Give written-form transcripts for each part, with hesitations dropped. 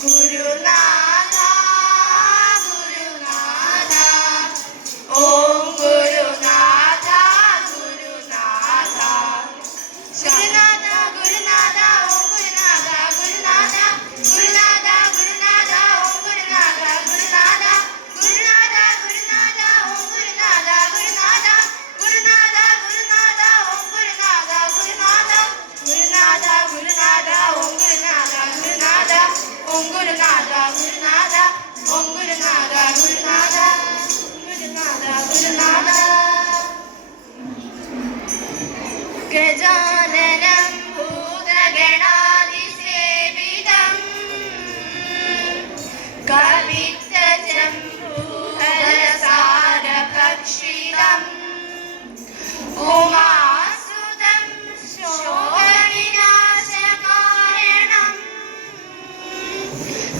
ഗുരുനാഥ ഗുരുനാഥ ഓം ഗുരുനാഥ ഗുരുനാഥ ഗുരുനാഥ ഗുരുനാഥ ഓം ഗുരുനാഥ ഗുരുനാഥ ഗുരുനാഥ ഗുരുനാഥ ഓം ഗുരുനാഥ ഗുരുനാഥ ഗുരുനാഥ ഗുരുനാഥ ഓം ഗുരുനാഥ ഗുരുനാഥ ഗുരുനാഥ ഗുരുനാഥ ഓം ഗുരുനാഥ ഗുരുനാഥ ഗുരുനാഥ ഗുരുനാഥ ഓം ഗുരുനാഥ ഗുരുനാഥ ഓം ഗുരുനാഥ ഗുരുനാഥ ഓം ഗുരുനാഥ ഗുരുനാഥ ഗുരുനാഥ ഗുരുനാഥ ഗജാനനം ഭൂതഗണാതിസേവിതം കവിത്തജംഭൂഹരസാരഭക്ഷിതം ഉമാസുതം ശോകവിനാശകാരണം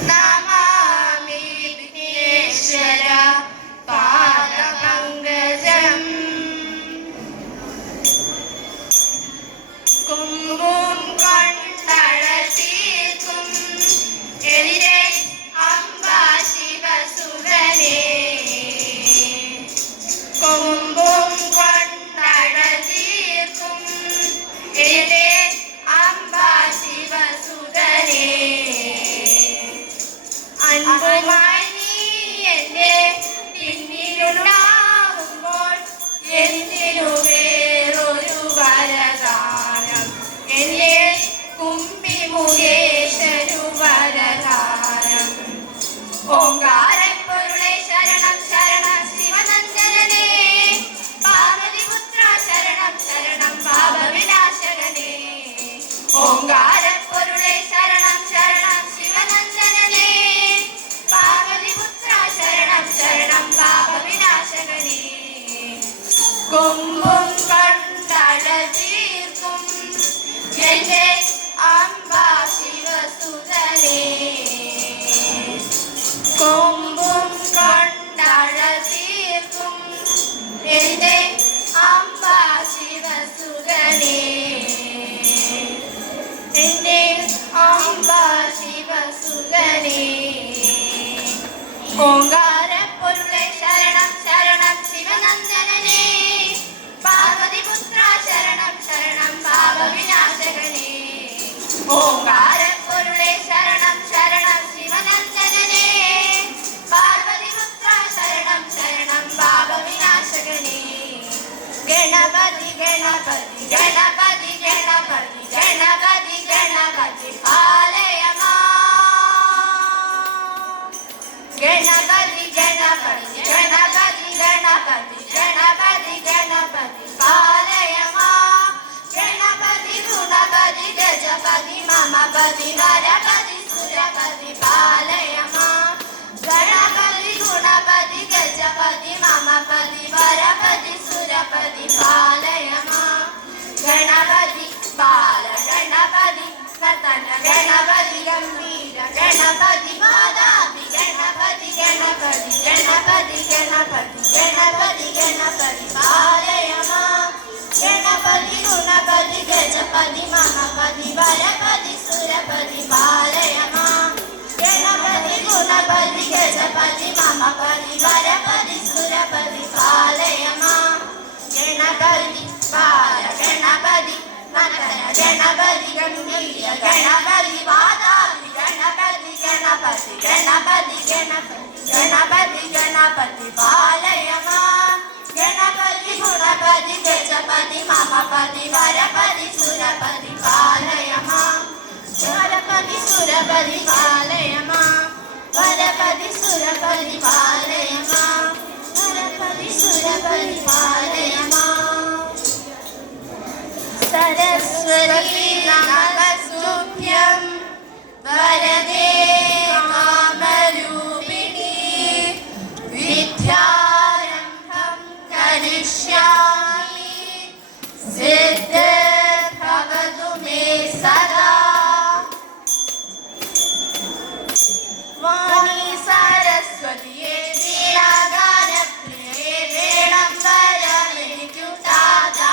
നമാമി വിഘ്നേശ്വര പാദപങ്കജം കുങ്കും കൊണ്ടളതീർക്കും എതിരെ അംബാ ശിവസുതനേ കൊമ്പും കൊണ്ടളതീർക്കും എതിരെ അംബാ ശിവസുതനേ അൻപുമായി നീ എന്റെ പിന്നിലുണ്ടാവുമ്പോൾ എന്തിനു വേറൊരു വരദാനം എന്റെ കുംഭിമുഖേശനു വരദാനം ഓങ്കാരപ്പൊരുളെ ശരണം ശരണം ശിവനന്ദനനേ പാർവതിപുത്ര ശരണം ശരണം പാപവിനാശകനേ ഓങ്കാരപ്പൊരുളെ ശരണം ശരണം ശിവനന്ദനനേ പാർവതിപുത്ര ശരണം ശരണം പാപവിനാശകനേ കൊമ്പും കണ്ടളതീർക്കും എന്റെ അംബാ ശിവസുതനേ കൊമ്പും കണ്ടളതീർക്കും എന്റെ അംബാ ശിവസുതനേ എന്റെ അംബാ ശിവസുതനേ ഓങ്കാരപ്പൊരുളെ ശരണം ശരണം ശിവനന്ദനനേ പാർവതിപുത്ര ശരണം ശരണം പാപവിനാശകനേ ഓങ്കാരപ്പൊരുളെ ശരണം ശരണം ശിവനന്ദനനേ പാർവതിപുത്ര ശരണം ശരണം പാപവിനാശകനേ ഗണപതി ഗണപതി ഗണപതി ഗണപതി ഗണപതി ഗണപതി പാലയമാ ഗണപതി ഗണപതി ഗണപതി ഗണപതി ഗണപതി ഗണപതി പാലയമാ ഗണപതി ഗുണപതി ഗജപതി മമപതി വരപതി സുരപതി പാലയമാ ഗണപതി ഗുണപതി ഗജപതി മമപതി വരപതി സുരപതി പാലയമാ ഗണപതി ബാല ഗണപതി നതന ഗണപതി ഗംഭീര ഗണപതി വാദാപി ഗണപതി ഗണപതി ഗണപതി ഗണപതി ഗണപതി ഗണപതി പാലയമാ ഗണപതി ഗുണപതി ഗജപതി മഹപതി വരപതി സുരപതി പാലയമാ ഗണപതി ഗുണപതി ഗജപതി മഹപതി വരപതി സുരപതി പാലയമാ ഗണപതി ബാല ഗണപതി നതന ഗണപതി ഗംഭീര ഗണപതി വാദാപി ഗണപതി ഗണപതി ഗണപതി ഗണപതി ഗണപതി ഗണപതി പാലയമാ ഗണപതി ഗുണപതി ഗജപതി മഹപതി വരപതി സുരപതി പാലയമാ വരപതി സുരപതി പാലയമാ വരപതി സുരപതി പാലയമാ വരപതി സുരപതി പാലയമാ സരസ്വതി നമസ്തുഭ്യം വരദേ കാമരൂപിണി വിദ്യാരംഭം കരിഷ്യാമി സിദ്ധിർഭവതു മേ സദാ വാണി സരസ്വതിയേ വീണാഗാനപ്രിയേ വേണം വരമെനിക്കു ദാതാ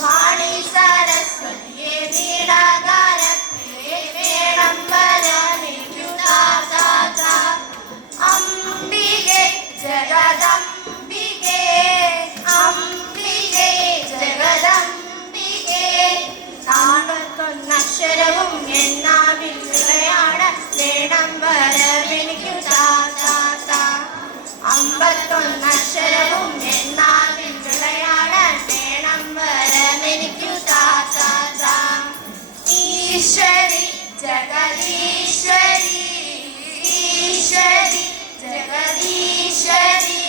വാണി സരസ്വതിയേ വീണാഗാനപ്രിയേ വേണം വര അക്ഷരവും എന്നാവിൽ വിളയാടാൻ വേണം വരമെനിക്കു താത്താ. ഈശ്വരി ജഗദീശ്വരി ഈശ്വരി ജഗദീശ്വരി,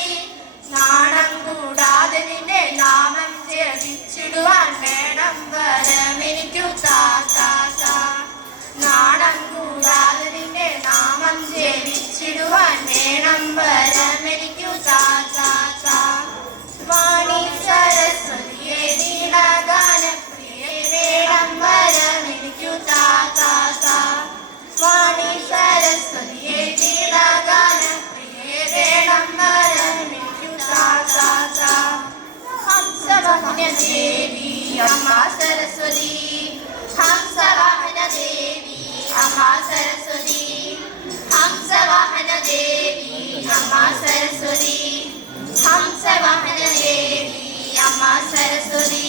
നാണം കൂടാതെ നിന്റെ നാമം ജപിച്ചിടുവാൻ വേണം വരമെനിക്കു താത്താ. നാണം കൂടാതെ നിന്റെ നാമം ജപിച്ചിടുവാൻ വേണം വരമെനിക്കു താത്താ. വാണി സരസ്വതിയെ വീണാഗാനപ്രിയേ വേണം വരമെനിക്കു താത്താ. വാണി സരസ്വതിയെ വീണാഗാനപ്രിയേ വേണം വരമെനിക്കു താത്താ. ഹംസവാഹന ദേവി അമ്മ സരസ്വതി, ഹംസവാഹന ദേവി അമ്മ സരസ്വതി, ഹംസവാഹന ദേവി അമ്മ സരസ്വതി, ഹംസവാഹന ദേവി അമ്മ സരസ്വതി.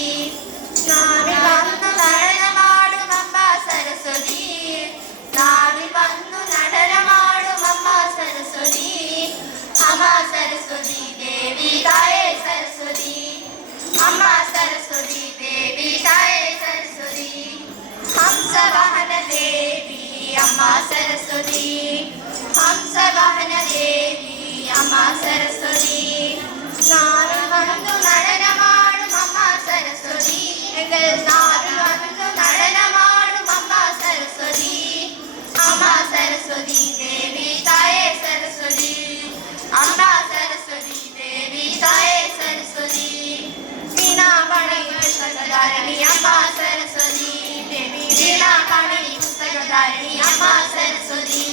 നാവിൽ വന്നു നടനമാടും അമ്മ സരസ്വതി, നാവിൽ വന്നു നടനമാടും അമ്മ സരസ്വതി. അമ്മ സരസ്വതി ദേവി തായേ സരസ്വതി, അമ്മ സരസ്വതി ദേവി തായേ സരസ്വതി. ഹംസവാഹന ദേവി അമ്മ സരസ്വതി, ഹംസവാഹന ദേവി അമ്മ സരസ്വതി. നാവിൽ വന്നു നടനമാടും അമ്മ സരസ്വതി, എങ്കിൽ നാവിൽ വന്നു നടനമാടും അമ്മ സരസ്വതി. അമ്മ സരസ്വതി ദേവി തായേ സരസ്വതി, അമ്മ സരസ്വതി ദേവി തായേ സരസ്വതി. വീണാപാണി പുസ്തകധാരിണി അമ്മ സരസ്വതി ദേവി, വീണാപാണി പുസ്തകധാരിണി അമ്മ സരസ്വതി.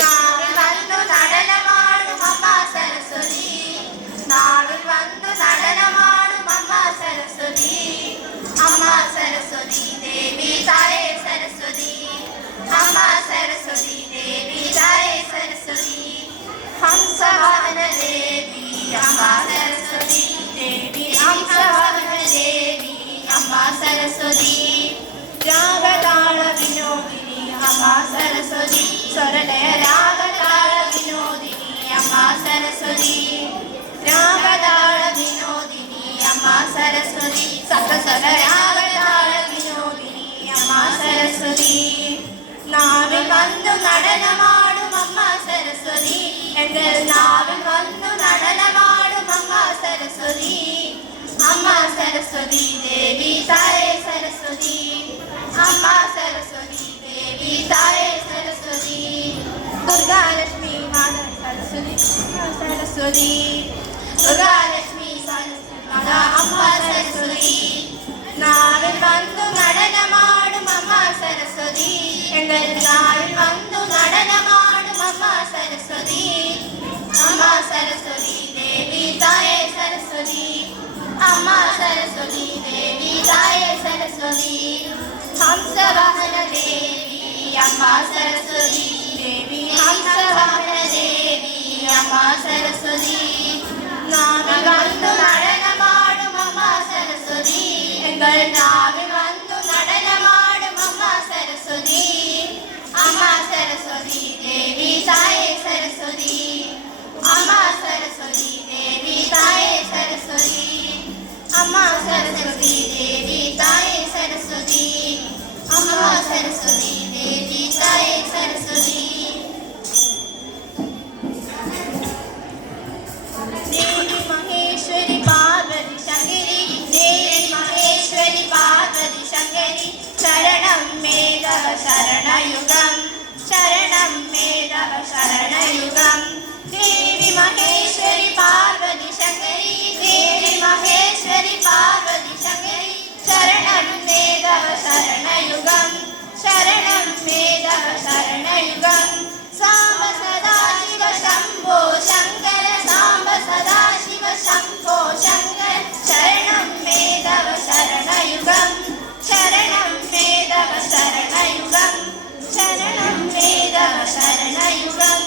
നാവിൽ വന്നു നടനമാടും അമ്മ സരസ്വതി, നാവിൽ വന്നു നടനമാടും അമ്മ സരസ്വതി. അമ്മ സരസ്വതി ദേവി തായേ സരസ്വതി, അമ്മ സരസ്വതി ദേവി തായേ സരസ്വതി. ഹംസവാഹന ദേവി അമ്മ സരസ്വതി ദേവി, ഹംസവാഹന ദേവി അമ്മ സരസ്വതി. രാഗതാള വിനോദിനി അമ്മ സരസ്വതി, സ്വരലയ രാഗതാള വിനോദിനി അമ്മ സരസ്വതി. രാഗതാള വിനോദിനി അമ്മ സരസ്വതി, സപ്തസ്വര രാഗതാള വിനോദിനി അമ്മ സരസ്വതി. നാവിൽ വന്നു നടനമാടും അമ്മ സരസ്വതി, എങ്കിൽ നാവിൽ വന്നു നടനമാടും അമ്മ സരസ്വതി. അമ്മ സരസ്വതി ദേവി തായേ സരസ്വതി, അമ്മ സരസ്വതി ദേവി തായേ സരസ്വതി. ദുർഗാലക്ഷ്മി മാതാ സരസ്വതി സരസ്വതി, ദുർഗാലക്ഷ്മി സരസ്വതി മാതാ അമ്മ സരസ്വതി. നാവിൽ വന്നു നടനമാടും അമ്മ സരസ്വതി, എങ്കിൽ നാവിൽ വന്നു നടനമാടും അമ്മ സരസ്വതി. അമ്മ സരസ്വതി ദേവി തായേ സരസ്വതി, അമ്മ സരസ്വതി ദേവി തായേ സരസ്വതി. ഹംസവാഹന ദേവി അമ്മ സരസ്വതി ദേവി, ഹംസവാഹന ദേവി അമ്മ സരസ്വതി. നാവിൽ വന്നു നടനമാടും അമ്മ സരസ്വതി, എങ്കിൽ നാവിൽ വന്നു നടനമാടും അമ്മ സരസ്വതി. അമ്മ സരസ്വതി ദേവി തായേ സരസ്വതി, അമ്മ സരസ്വതി ദേവി തായേ സരസ്വതി. അമ്മ സരസ്വതി ദേവി തായേ സരസ്വതി, അമ്മ സരസ്വതി ദേവി തായേ സരസ്വതി. ദേവി മഹേശ്വരി പാർവതി ശങ്കരി, ദേവി മഹേശ്വരി പാർവതി ശങ്കരി. ശരണം മേധവ ശരണയുഗം, ശരണം മേധവ ശരണയുഗം. ദേവി മഹേശ്വരി പാർവതി ശങ്കരി, ദേവി മഹേശ്വരി പാർവതി ശങ്കരി. ശരണം മേധവ ശരണയുഗം, ശരണം മേധവ ശരണയുഗം. സാംബ സദാശിവ ശംഭോ ശങ്കര, സാംബ സദാശിവ ശംഭോ ശങ്കര. ശരണം മേധവ ശരണയുഗം, ശരണം മേധവ ശരണയുഗം, ശരണം മേധവ ശരണയുഗം.